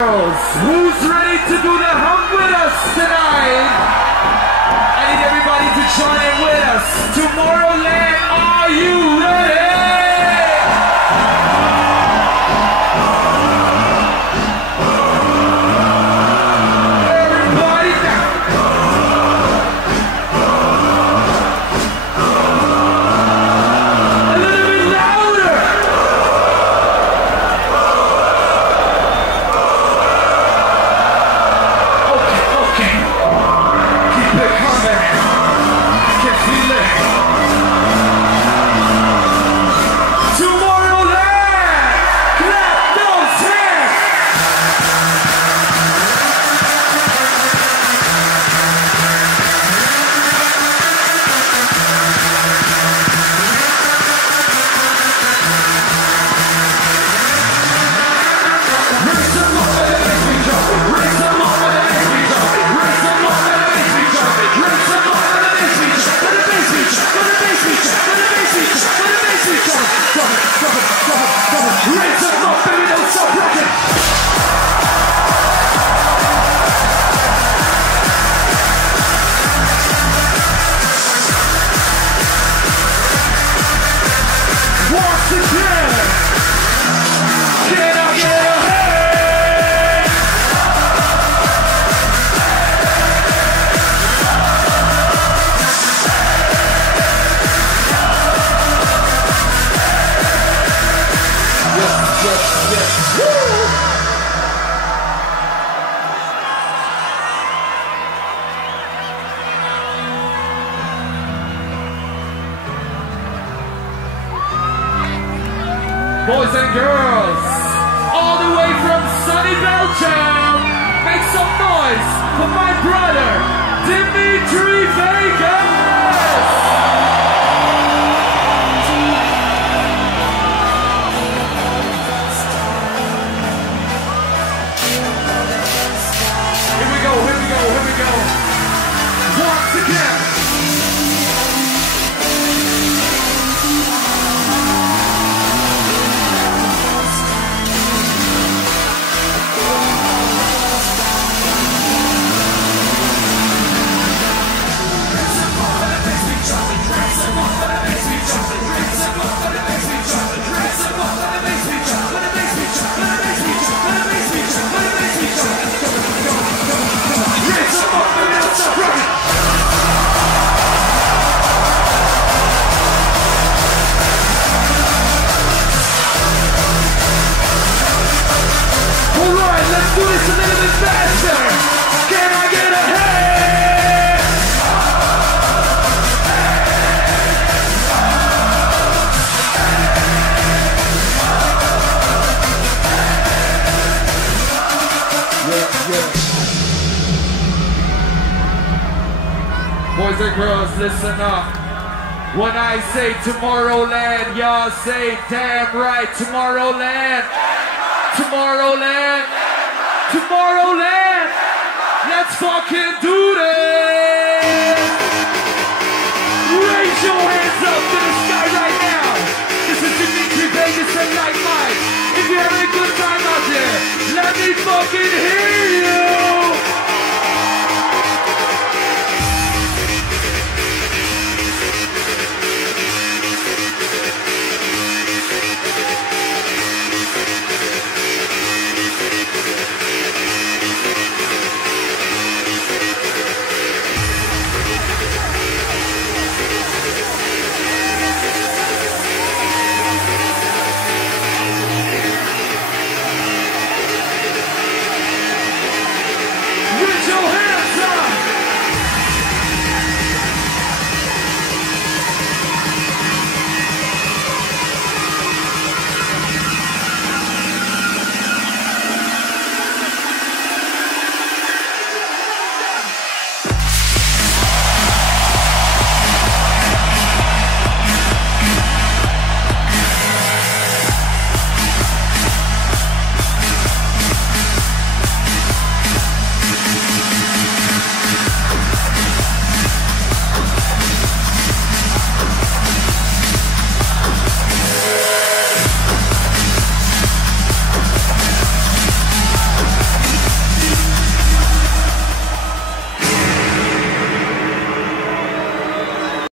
Who's ready to do the hump with us tonight? I need everybody to join in with us. Tomorrowland, are you ready? Everybody down. A little bit louder. Boys and girls, all the way from sunny Belgium, make some noise for my brother, Dimitri Vegas! Here we go. Once again. Do this a little bit faster. Can I get a hey? Boys and girls, listen up. When I say Tomorrowland, y'all say damn right. Tomorrowland. Tomorrowland, let's fucking do this! Raise your hands up to the sky right now. This is Dimitri Vegas and Like Mike. If you're having a good time out there, let me fucking hear